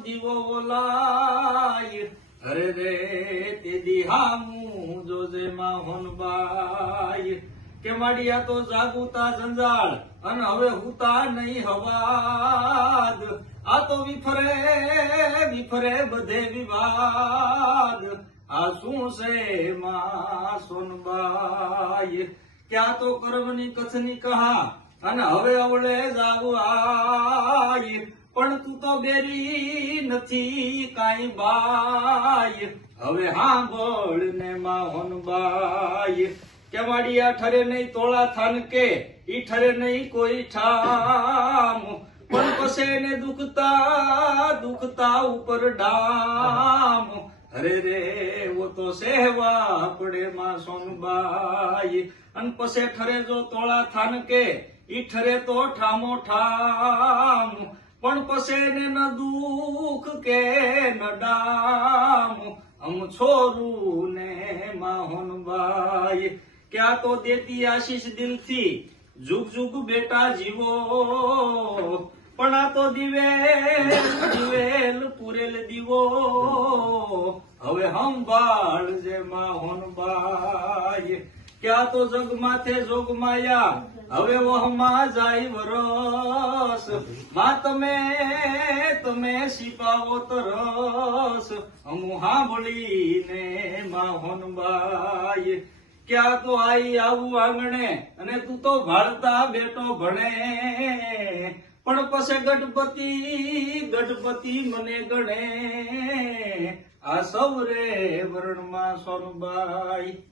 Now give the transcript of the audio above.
દીવો ઓલાય અરે રે તે દિહામું જોજે મોહનબાઈ કે માડિયા તો જાગુતા જંજાળ અને હવે હુતા નહીં હવાદ આ તો વિફરે બધે વિવાદ આ શું છે માં સોનબાઈ ક્યાં તો કર્મની કથની કહા અને હવે અવળે જાવું આય પણ તું તો બેરી નથી કાંઈ બાઈ હવે સાંભળ ને મોહનબાઈ કે વાડિયા ઠરે નહીં તોળા થાન કે ઈ ઠરે નહીં કોઈ ઠામ પણ પસે ને દુખતા ઉપર ડામ અરે રે વો તો સેવા પડે માં સોનબાઈ અન પસે ઠરે જો તોળા થાન કે ઈ ઠરે તો ઠામો ઠામ પણ પસે ને ન દુખ કે ન ડામ અમ છોરું ને મોહનબાઈ ક્યાં તો દેતી આશીષ દિલથી જુગ જુગ બેટા જીવો પણ આ તો દિવેલ પૂરેલ દીવો હવે સંભાળ જે મોહનબાઈ ક્યાં તો જગ માથે જોગ માયા હવે વહમાં જાય વરસ માં તમે સિપાવો તરસ અમુ સાંભળીને મોહનબાઈ ક્યાં તો આવું આંગણે અને તું તો ભાળતા બેટો ભણે પણ પછી ગઢપતિ મને ગણે આ સૌરે વર્ણમાં સોનબાઈ